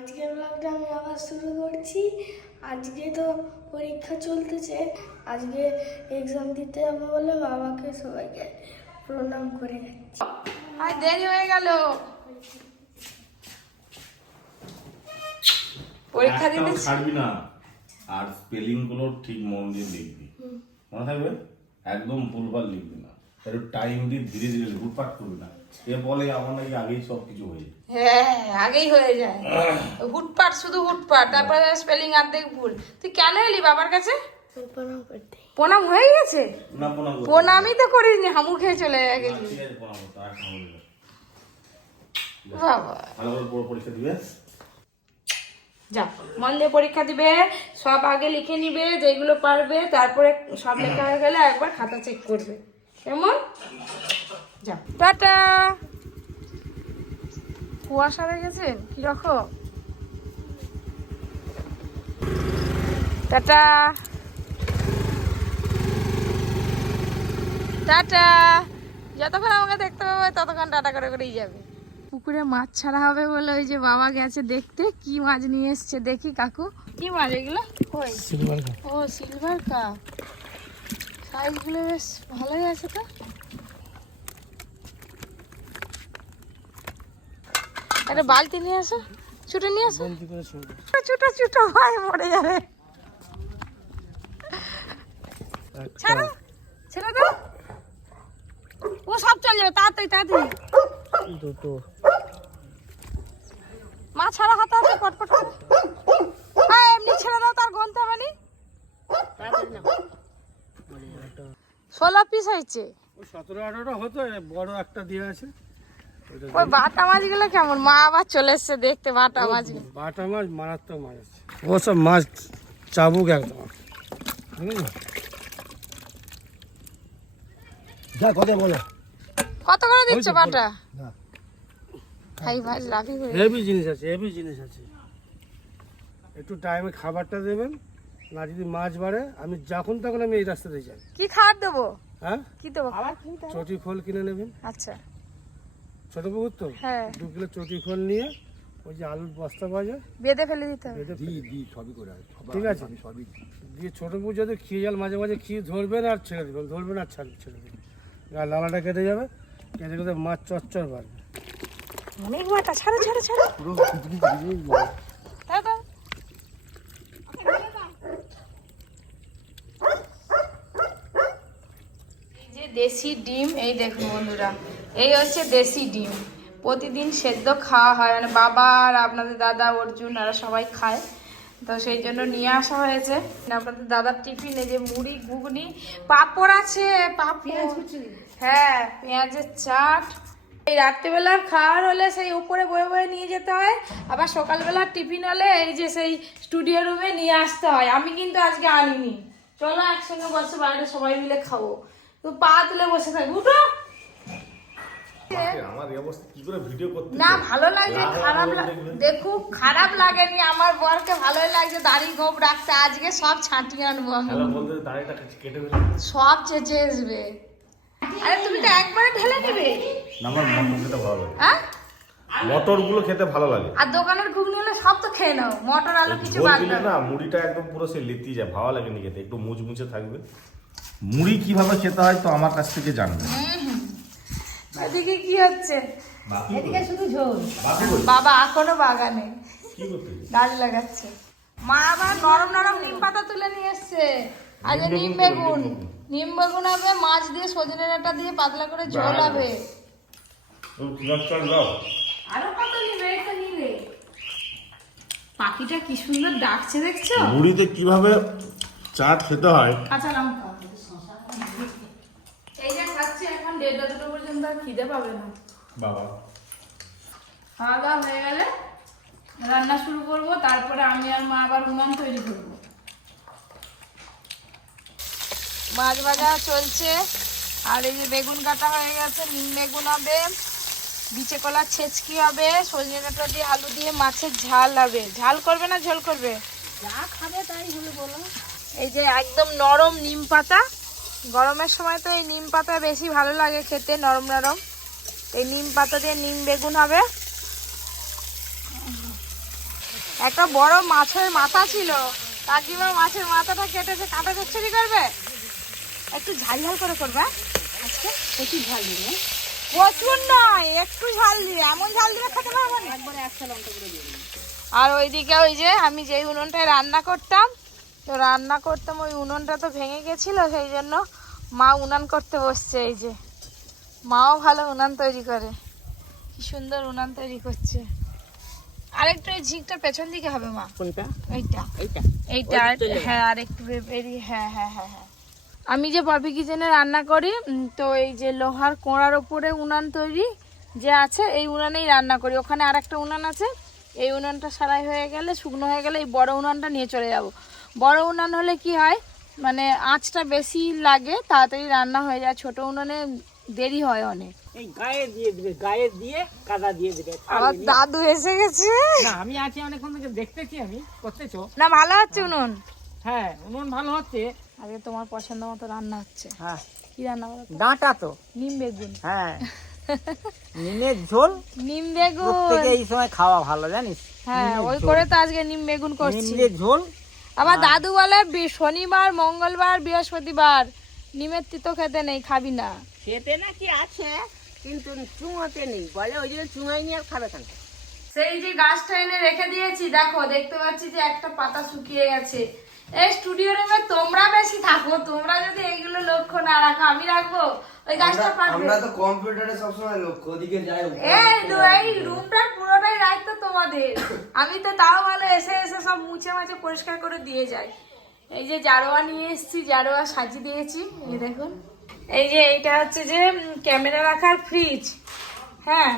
আজকের ব্লগটা আমি আবার শুরু করছি। আজকে তো পরীক্ষা চলতেছে। আজকে এক্সাম দিতে যাব বলে বাবাকে সবাইকে প্রণাম করে যাচ্ছি। আর দেরি হয়ে গেল। পরীক্ষা দিতে ছাড়বি না। আর স্পেলিংগুলো ঠিক মন দিয়ে লিখবি। মনে থাকবে? একদম ভুলভাল লিখবি না। একটু টাইম দিয়ে ধীরে ধীরে হুটপাট করবি না। এ বলে আমার নাকি আগেই সব কিছু হয়ে যায়। হ্যাঁ আগেই হয়ে যায়। হুটপাট শুধু হুটপাট। তারপরে স্পেলিং অর্ধেক ভুল। তুই কেন এলি বাবার কাছে? প্রণাম করতে। প্রণাম হয়ে গেছে? না প্রণাম প্রণামই তো করিনি হামু খেয়ে চলে দিবে। বাবা। ভালো করে পড়- পরীক্ষা দিবে। যা মন দিয়ে পরীক্ষা দিবে সব আগে লিখে নিবে যেগুলো পারবে তারপরে সব লেখা হয়ে গেলে একবার খাতা চেক করবে। কেমন? যা। টাটা। কুয়াশা গেছে কীরকম টাটা। টাটা। যতক্ষণ আমাকে দেখতে পাবে ততক্ষণ টাটা করে করেই যাবে। পুকুরে মাছ ছাড়া হবে বলে ওই যে বাবা গেছে দেখতে। কি মাছ নিয়ে এসছে দেখি কাকু। কি মাছ এগুলো? কই? ও সিলভার কাপ সাইজগুলো বেশ ভালোই আছে তো। একটা বালতি নিয়ে আসো ছুটে নিয়ে আসো। ছুটো। ছুটো ভাই মরে যাবে। ছাড়ো ছেড়ে দাও। ও সব চলে যাবে তাড়াতাড়ি তাড়াতাড়ি। মা ছাড়া হাতে আছে পটপট করে। হ্যাঁ এমনি ছেড়ে দাও তার গনতে হবে নি। ষোলো পিস হয়েছে। সতেরো আঠারোটা হতো বড় একটা দিয়ে আছে। ওই বাটা মাছগুলো কেমন? মা আবার চলে এসছে দেখতে বাটা মাছগুলো বাটা মাছ মারাত্মক মাছ আছে। ও সব মাছ চাবুক একদম। যা কথা বলো। কত করে দিচ্ছে বাটা? ভাই ভাই লাভি হেভি জিনিস আছে হেভি জিনিস আছে। একটু টাইমে খাবারটা দেবেন না যদি মাছ বাড়ে আমি যখন তখন আমি এই রাস্তাতে যাই। কি খাবার দেবো? হ্যাঁ? কি দেবো? চটি ফল কিনে নেবেন। আচ্ছা। ছোট পুকুর তো? হ্যাঁ। দু কিলো চটি খোল নিয়ে ওই যে আলুর বস্তা পাওয়া যায় বেঁধে ফেলে দিতে হবে। বেঁধে দিই দিই সবই করে ঠিক আছে। সবই দিয়ে ছোট পুকুর যদি খেয়ে জাল মাঝে মাঝে খেয়ে ধরবেন আর ছেড়ে দেবেন ধরবেন আর ছাড় ছেড়ে দেবেন আর লালাটা কেটে যাবে কেটে কেটে মাছ চচ্চর বাড়বে। অনেক বাটা ছাড়ো ছাড়ো ছাড়ো দাও। এই যে দেশি ডিম এই দেখুন বন্ধুরা এই হচ্ছে দেশি ডিম। প্রতিদিন সেদ্ধ খাওয়া হয় মানে বাবা আর আপনাদের দাদা অর্জুন আর সবাই খায়। তো সেই জন্য নিয়ে আসা হয়েছে। আপনাদের দাদার টিফিন এই যে মুড়ি ঘুগনি পাঁপড় আছে পাঁপড়। হ্যাঁ পেঁয়াজের চাট। এই রাত্রিবেলার খাওয়ার হলে সেই উপরে বয়ে বয়ে নিয়ে যেতে হয়। আবার সকালবেলার টিফিন হলে এই যে সেই স্টুডিও রুমে নিয়ে আসতে হয়। আমি কিন্তু আজকে আনিনি। চলো একসঙ্গে বসে বাইরে সবাই মিলে খাব। তো পা তুলে বসে থাকব উঠো। না ভালো লাগছে খারাপ লাগেনি আমার বরকে ভালোই লাগছে দাড়ি গোপ রাখতে। আজকে সব ছাঁটিয়ে আনব সব চেঁচে আসবে। আরে তুমি তো একবারে ঢেলে দিবে। না, আমার মটর খেতে ভালো লাগে। হ্যাঁ? মটরগুলো খেতে ভালো লাগে। আর দোকানের ঘুগনি হলে সব তো খেয়ে নাও মটর আলু কিছু বাদ না মুড়িটা একদম পুরো সে লিতি যায় ভালো লাগে নি খেতে। একটু মুচমুচে থাকবে। মুড়ি কীভাবে খেতে হয় তো আমার কাছ থেকে জানবে। এদিকে কি হচ্ছে? এদিকে শুধু ঝোল। বাবা এখনও বাগানে। গাছ লাগাচ্ছে। মা আবার নরম নরম নিম পাতা তুলে নিয়ে এসছে। আজ নিম বেগুন নিম বেগুন। হবে মাছ দিয়ে সজনে ডাঁটা দিয়ে পাতলা করে ঝোল হবে। আরও কত নিবে? নিলে। পাখিটা কি সুন্দর ডাকছে দেখছ? মুড়িতে কীভাবে চাট খেতে হয়? কাঁচা লঙ্কা এই যে খাচ্ছি এখন দেড়টা দুটো পর্যন্ত আর খিদে পাবে না। বাবা। খাওয়া দাওয়া হয়ে গেলে রান্না শুরু করব তারপরে আমি আর মা আবার উনান তৈরি করব। মাছ ভাজা চলছে। আর এই যে বেগুন কাটা হয়ে গেছে নিম বেগুন হবে বিচে কলা ছেচকি হবে সজনে ডাঁটা দিয়ে আলু দিয়ে মাছের ঝাল হবে। ঝাল করবে না ঝোল করবে? যা খাবে তাই হবে বলো। এই যে একদম নরম নিম পাতা গরমের সময় তো এই নিম পাতা বেশি ভালো লাগে খেতে নরম নরম। এই নিম পাতা দিয়ে নিম বেগুন হবে। একটা বড় মাছের মাথা ছিল। কাকিমা মাছের মাথাটা কেটেছে কাটা চচ্চড়ি করবে? একটু ঝাল ঝাল করে করবে হ্যাঁ? আজকে প্রচুর ঝাল দিবে প্রচুর নয় একটু ঝাল দিয়ে এমন ঝাল দিলে খেতে পারব না একবারে একটা লঙ্কা করে দিয়ে আর ওইদিকে ওই যে আমি যেই উনুনটায় রান্না করতাম তো রান্না করতাম ওই উনুনটা তো ভেঙে গেছিল সেই জন্য মা উনান করতে বসছে এই যে। মাও ভালো উনান তৈরি করে। কি সুন্দর উনান তৈরি করছে। আরেকটু ওই ঝিকটা পেছন দিকে হবে মা। কোনটা? এইটা। এইটা। এইটা হ্যাঁ আর একটু বে- বেরিয়ে হ্যাঁ হ্যাঁ হ্যাঁ হ্যাঁ। আমি যে পপি কিচেনে রান্না করি তো এই যে লোহার কোঁড়ার ওপরে উনান তৈরি যে আছে এই উনানেই রান্না করি। ওখানে আর একটা উনান আছে এই উনানটা সারাই হয়ে গেলে শুকনো হয়ে গেলে এই বড় উনানটা নিয়ে চলে যাব। বড় উনান হলে কি হয়? মানে আঁচটা বেশি লাগে তাড়াতাড়ি রান্না হয়ে যায়। ছোট উনানে দেরি হয় অনেক। এই গায়ে দিয়ে দিবে গায়ে দিয়ে কাদা দিয়ে দিবে। আবার দাদু এসে গেছে। না আমি আছি অনেকক্ষণ থেকে দেখতেছি আমি করতেছো? না ভালো হচ্ছে উনুন? হ্যাঁ উনুন ভালো হচ্ছে। আগে তোমার পছন্দ মতো রান্না হচ্ছে। হ্যাঁ। কি রান্না তো? ডাঁটা তো। নিম বেগুন। হ্যাঁ। নিমের ঝোল? নিম বেগুন। প্রত্যেকে এই সময় খাওয়া ভালো জানিস? হ্যাঁ ওই করে তো আজকে নিম বেগুন করছি। নিমের ঝোল আবার দাদু বলে শনিবার মঙ্গলবার বৃহস্পতিবার নিমের তিতো খেতে নেই খাবি না। খেতে নাকি আছে কিন্তু চুঙাতে নেই। বলে ওই জন্য চুঙাই নিয়ে আর খাবে কেন? সেই যে গাছটা এনে রেখে দিয়েছি দেখো দেখতে পাচ্ছি যে একটা পাতা শুকিয়ে গেছে। এই স্টুডিও রুমে তোমরা বেশি থাকো তোমরা যদি এইগুলো লক্ষ্য না রাখো আমি রাখব। ওই গাছটা পারবে। আমরা তো কম্পিউটারে সবসময় লক্ষ্য ওদিকে যাই এই এই রুমটার পুরোটাই দায়িত্ব তোমাদের। আমি তো তাও ভালো এসে এসে সব মুছে মাছে পরিষ্কার করে দিয়ে যাই। এই যে জারোয়া নিয়ে এসেছি জারোয়া সাজিয়ে দিয়েছি এই দেখুন। এই যে এইটা হচ্ছে যে ক্যামেরা রাখার ফ্রিজ হ্যাঁ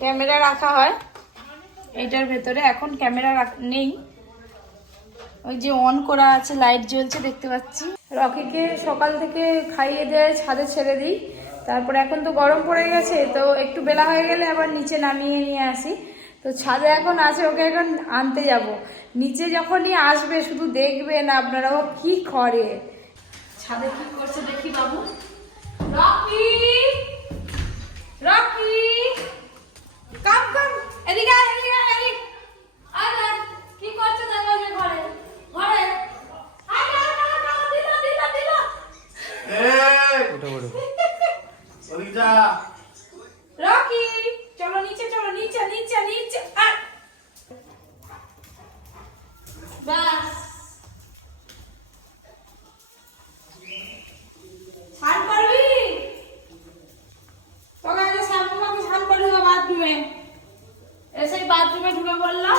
ক্যামেরা রাখা হয়। এইটার ভেতরে এখন ক্যামেরা নেই। ওই যে অন করা আছে লাইট জ্বলছে দেখতে পাচ্ছি। রকিকে সকাল থেকে খাইয়ে দেয় ছাদে ছেড়ে দিই। তারপরে এখন তো গরম পড়ে গেছে তো একটু বেলা হয়ে গেলে আবার নিচে নামিয়ে নিয়ে আসি। তো ছাদে এখন আছে ওকে এখন আনতে যাব। নিচে যখনই আসবে শুধু দেখবেন আপনারা ও কি করে? ছাদে কি করছে দেখি বাবু। রকি! রকি! কাম কাম এদিকে এদিকে এদিকে। না, কি করছ যে ঘরে? ঘরে। আয় না, না, না, দিল, দিল, দিল। রকি চলো নিচে চলো নিচে নিচে নিচে আয়। ব্যাস স্নান করবি তোকে আগে শ্যাম্পু মাকে স্নান করে দেবো বাথরুমে এসে বাথরুমে ঢুকে পড়লাম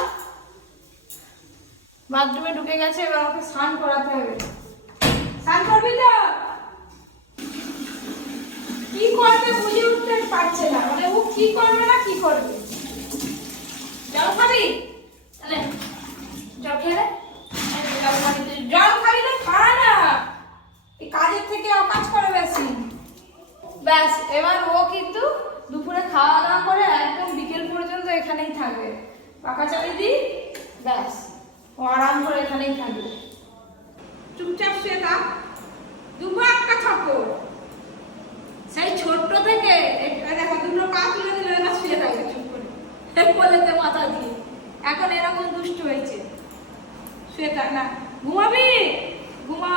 বাথরুমে ঢুকে গেছে এবার ওকে স্নান করাতে হবে। স্নান করবি তো? কি করবে বুঝে উঠতে পারছে না। মানে ও কি করবে না কি করবে? জল খাবি? তাহলে জল খেলে জল খাবি জল খাবি না খা না। কাজের থেকে অকাজ করে বেশি। ব্যাস, এবার ও কিন্তু দুপুরে খাওয়া দাওয়া করে একদম বিকেল পর্যন্ত এখানেই থাকবে। পাকা চালিয়ে দিই ব্যাস। ও আরাম করে এখানেই থাকবে। চুপচাপ শুয়ে থাক দুপুর একটা ছোট সেই ছোট্ট থেকে দেখো দুটো পা তুলে দিলে না শুয়ে থাকবে চুপ করে। কোলেতে মাথা দিয়ে। এখন এরকম দুষ্ট হয়েছে। শুয়ে থাক না ঘুমাবি? ঘুমা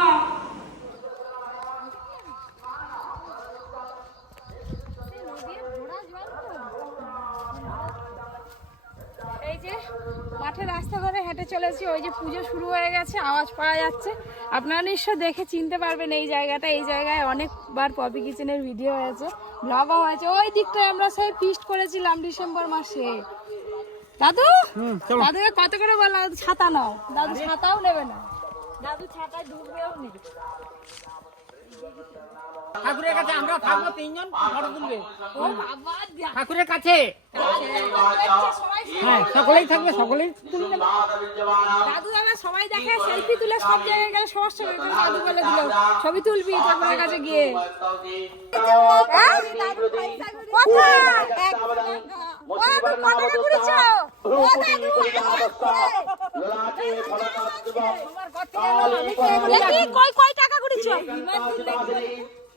এই যে মাঠে রাস্তা ধরে হেঁটে চলেছি ওই যে পুজো শুরু হয়ে গেছে আওয়াজ পাওয়া যাচ্ছে। আপনারা নিশ্চয় দেখে চিনতে পারবেন এই জায়গাটা। এই জায়গায় অনেকবার পপি কিচেনের ভিডিও হয়েছে ব্লগও হয়েছে। ওই দিকটায় আমরা সেই ফিস্ট করেছিলাম ডিসেম্বর মাসে। দাদু? দাদুকে কত করে বললাম দাদু ছাতা নাও। দাদু ছাতাও নেবে না। দাদু ছাতায় ডুববেও নেবে ঠাকুরের কাছে আমরা থাকব তিনজন ফটো তুলবে ঠাকুরের কাছে হ্যাঁ সকলেই থাকবে সকলেই তুলবে দাদু আমার সবাই দেখে সেলফি তুলে সব জায়গায় গেলে সমস্যা হবে দাদু বলে দিল ছবি তুলবি ঠাকুরের কাছে গিয়ে হ্যাঁ? কত টাকা করেছ?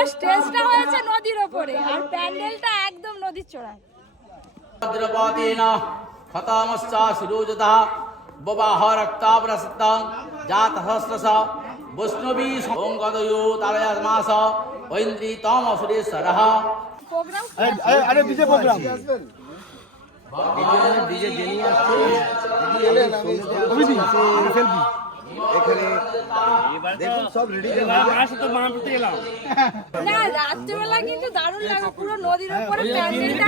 যে স্টেজটা হয়েছে নদীর ওপরে আর প্যান্ডেলটা একদম নদীর চড়ায়। ভদ্রপাতেন খতামশ্চা শিরোজতः ববাহ রক্তাবরসত্তাং জাতহস্রস বৈষ্ণবী ওঙ্গদয়ো তারয়ামাস ঐন্দ্রী তম সুরেশ্বরः। প্রোগ্রাম আরে ডিজে প্রোগ্রাম না রাত্রিবেলা কিন্তু দারুণ লাগে পুরো নদীর উপরে প্যান্ডেলটা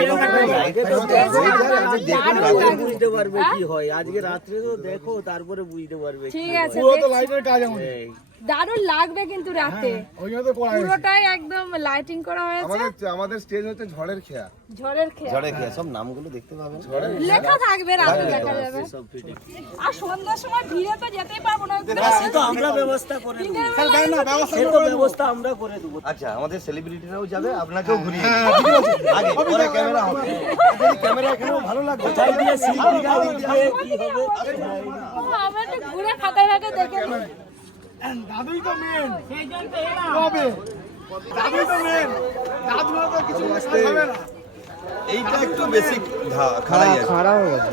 বুঝতে পারবে হ্যাঁ? কি হয় আজকে রাত্রে তো দেখো তারপরে বুঝতে পারবে ঠিক আছে পুরো তো লাইটের কাজ আমাদের দারুণ লাগবে কিন্তু রাতে। ওই জন্য তো করা হয়েছে। পুরোটাই একদম লাইটিং করা হয়েছে। আমাদের স্টেজ হচ্ছে ঝড়ের খেয়া। ঝড়ের খেয়া। ঝড়ে খেয়ে সব নামগুলো দেখতে পাবেন। লেখা থাকবে রাতে দেখা যাবে। আর সন্ধ্যার সময় ভিড়ে তো যেতেই পারব না। সে তো আমরা ব্যবস্থা করে দেবো। বেলায় সে তো ব্যবস্থা আমরা করে দেবো। আচ্ছা আমাদের সেলিব্রিটিরাও যাবে আপনাকেও ঘুরিয়ে আগে পরে ক্যামেরা হবে যদি ক্যামেরা এখানেও ভালো লাগবে চাই দিয়ে শিল্পীরা দিক দিয়ে কি হবে ও, আমরা ঘুরে দেখে নিই। দাদুই তো মেন হবে দাদুই তো মেন দাদু তো কিছু হবে না। এইটা একটু বেশি খারাই আছে।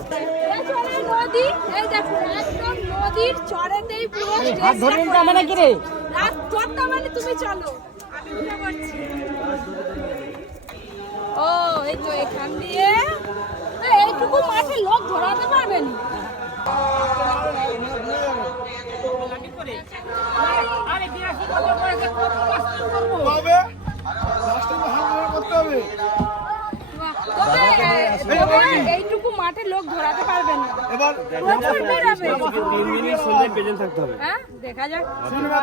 এই চলে নদী এই দেখুন একদম নদীর চরেতেই পুরো হাত ধরে নিতে মানে কি রে? রাত চড়টা মানে তুমি চলো। আমি ও এই তো এখান দিয়ে। এইটুকু মাঠে লোক ধরাতে পারবেন করতে হবে। তবে এইটুকু মাঠে লোক ধরাতে পারবেন না। এবার প্রচুর ভিড় হবে। তিন মিনিট সন্ধ্যায় প্রেজেন্ট থাকতে হবে। হ্যাঁ? দেখা যাক। শনিবার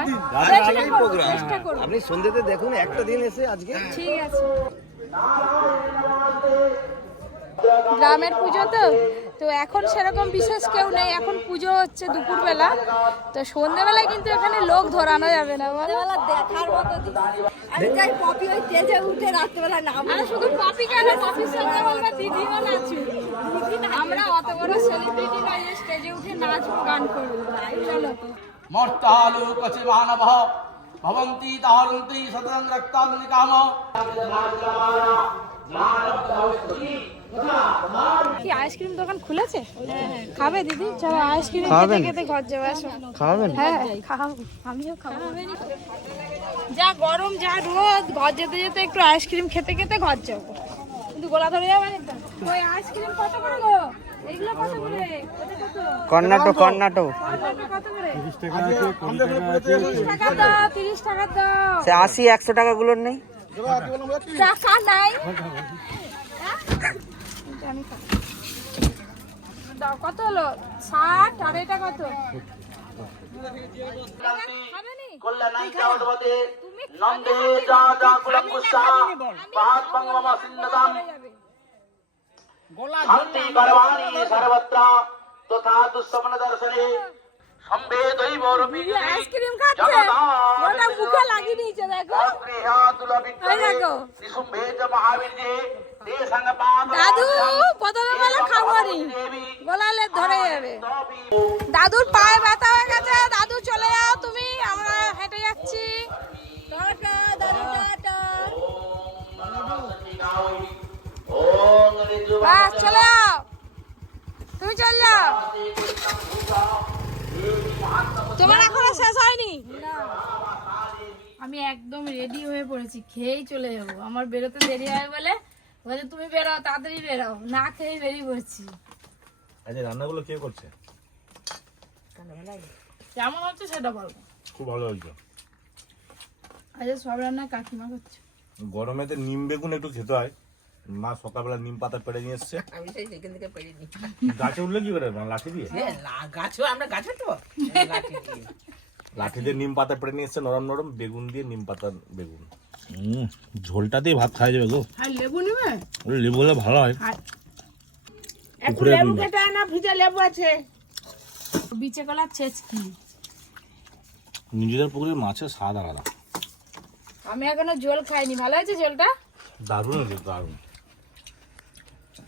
চেষ্টা করব। আপনি সন্ধ্যেতে দেখুন একটা দিন এসে আজকে ঠিক আছে। গ্রামের পুজো তো? তো এখন সেরকম বিশেষ কেউ নেই। এখন পুজো হচ্ছে দুপুরবেলা। তো সন্ধ্যেবেলায় কিন্তু এখানে লোক ধরানো যাবে না দেখার মতো একটাই পপি ওই স্টেজে উঠে রাত্রেবেলা নাম আর শুধু পপি কেন? পপির সঙ্গে বলবে দিদিও নাচু। আমরা অত বড় সেলিব্রিটি নয় যে স্টেজে উঠে নাচবো গান করব। চলো। মর্তালোকচি মানব ভবন্তি তাহরন্তি কাম কি আইসক্রিম দোকান খুলেছে? খাবে দিদি? চলো আইসক্রিম খেতে খেতে ঘর যাবে আসো। খাবেন? হ্যাঁ খাব আমিও খাব। যা গরম যা রোদ ঘর যেতে যেতে একটু আইসক্রিম খেতে খেতে ঘর যাব। কিন্তু গোলা ধরে যাবে না ওই আইসক্রিম কত করে গো? এগুলো কত করে? ওটা কত কর্ণাটক। কর্ণাটক কর্নাটক কত করে? তিরিশ টাকা দাও তিরিশ টাকা দাও। সে আশি একশো টাকা গুলোর নেই? টাকা নাই কত হলো ষাট আর এটা কত নন্দে কুলকুসা শান্তি সর্বত্র তথা দুঃস্বপ্ন দর্শনে দৈব আইসক্রিম খাচ্ছে? ওটা মুখে লাগিয়ে নিয়েছে দেখো। দেখো। নিশুম্ভে চ মহাবীর্যে তে দাদু প্রথমে বলে খাব বলালে ধরে যাবে। দাদুর পায়ে ব্যথা হয়ে গেছে। দাদু চলে যাও তুমি। আমরা হেঁটে যাচ্ছি। টাটা দাদু টাটা। বাস চলে যাও। তুমি চল যাও। তোমার এখনও শেষ হয়নি? আমি একদম রেডি হয়ে পড়েছি খেয়েই চলে যাব। আমার বেরোতে দেরি হয় বলে বলে তুমি বেরোও তাড়াতাড়ি বেরোও। না খেয়ে বেরিয়ে পড়ছি। আচ্ছা রান্নাগুলো কে করছে? কেমন হচ্ছে সেটা বলব খুব ভালো হয়েছে। আচ্ছা সব রান্না কাকিমা করছে। গরমেতে নিম বেগুন একটু খেতে হয়। মা সকালবেলা নিম পাতা পেড়ে নিয়ে এসছে। আমি সেই সেখান থেকে পেরে নিই। গাছে উঠলে কি করে? লাঠি দিয়ে? গাছও আমরা গাছে তো লাঠি দিয়ে। লাঠি দিয়ে নিম পাতা পেড়ে নিয়ে এসছে নরম নরম বেগুন দিয়ে নিম পাতা বেগুন। ঝোলটাতেই ভাত খাওয়া যাবে গো। আর লেবু নেবে? লেবু হলে ভালো হয়। একটু পুকুরের লেবু। কেটে আনা ভিজে লেবু আছে। বিচে কলার ছেচকি নিজেদের পুকুরের মাছের স্বাদ আলাদা। আমি এখনও জল খাইনি ভালো আছে জলটা দারুণ দারুণ।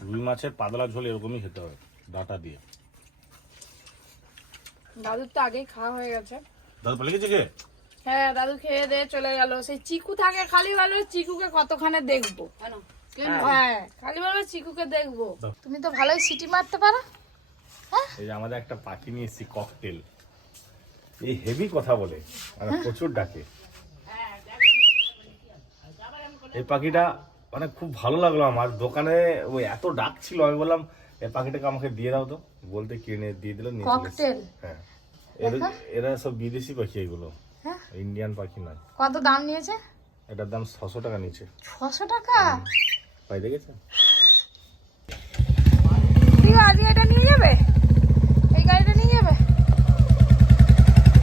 রুই মাছের পাতলা ঝোল এরকমই খেতে হবে ডাটা দিয়ে। দাদুর তো আগেই খাওয়া হয়ে গেছে। দাদু পালিয়ে গেছে কে? হ্যাঁ দাদু খেয়ে দিয়ে চলে গেল। সেই চিকু থাকে খালি ভালো চিকুকে কতখানে দেখব। হ্যাঁ খালি ভালো চিকুকে দেখব। তুমি তো ভালোই সিটি মারতে পারো। এই যে আমাদের একটা পাখি নিয়ে এসেছি ককটেল এই হেভি কথা বলে মানে প্রচুর ডাকে। এই পাখিটা মানে খুব ভালো লাগল আমার। দোকানে ওই এত ডাক ছিল আমি বললাম এই পাখিটাকে আমাকে দিয়ে দাও তো। বলতে কিনে দিয়ে দিল নিয়ে চলে এসেছি। ককটেল হ্যাঁ। এরা- এরা সব বিদেশি পাখি এগুলো। হ্যাঁ? ইন্ডিয়ান পাখি নয়। কত দাম নিয়েছে? এটার দাম ছশো টাকা নিচে ছশো টাকা? পাই দেখেছেন আছে আজকে এটা নিয়ে যাবে? এই গাড়িটা নিয়ে যাবে?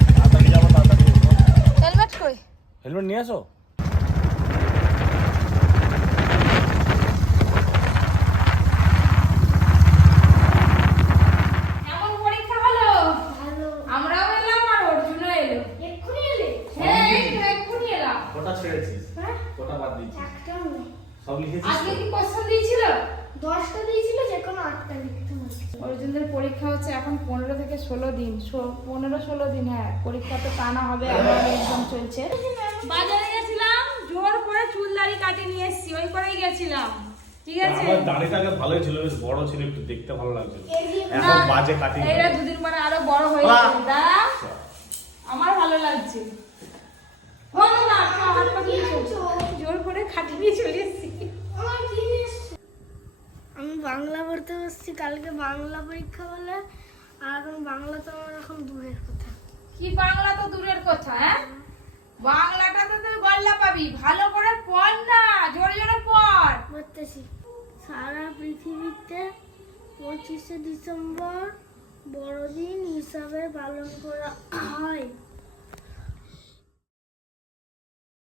তাড়াতাড়ি যাব তাড়াতাড়ি হেলমেট কই? হেলমেট নিয়ে আসো কেমন পরীক্ষা হলো আমরাও এলাম আর অর্জুনও এলো এক্ষুনি এলে হ্যাঁ এই তো এক্ষুনি এলাম কটা ছেড়েছিস কটা বাদ দিয়েছিস? সব লিখেছিস আজকে কি কোশ্চেন দিয়েছিল? দশটা দিয়েছিল যে কোনো আটটা লিখতে হবে। অর্জুনদের পরীক্ষা হচ্ছে এখন পনেরো থেকে ষোলো দিন। ষো- পনেরো ষোলো দিন হ্যাঁ পরীক্ষা তো টানা হবে আমার এক্সাম চলছে। বাজারে গেছিলাম জোর করে চুল দাড়ি কাটিয়ে নিয়ে এসেছি ওই করেই গেছিলাম। ঠিক আছে? আমার দাড়িটা আগে ভালোই ছিল বেশ বড় ছিল একটু দেখতে ভালো লাগছিল। এখন বাজে কাটিং এইটা দুদিন পরে আরও বড় হয়ে আমার ভালো লাগছে ও না, না, আমার হাত পা দিয়ে চলছে। জোর করে খাটিয়ে নিয়ে চলে এসেছি? আমি বাংলা পড়তে বসছি কালকে বাংলা পরীক্ষা বলে আর এখন বাংলা তো আমার এখন দূরের কথা। কি বাংলা তো দূরের কথা হ্যাঁ? বাংলাটা তো তুই গল্লা পাবি ভালো করে পড় না জোরে জোরে পড়। পড়তেছি। সারা পৃথিবীতে পঁচিশে ডিসেম্বর বড়দিন হিসাবে পালন করা হয়।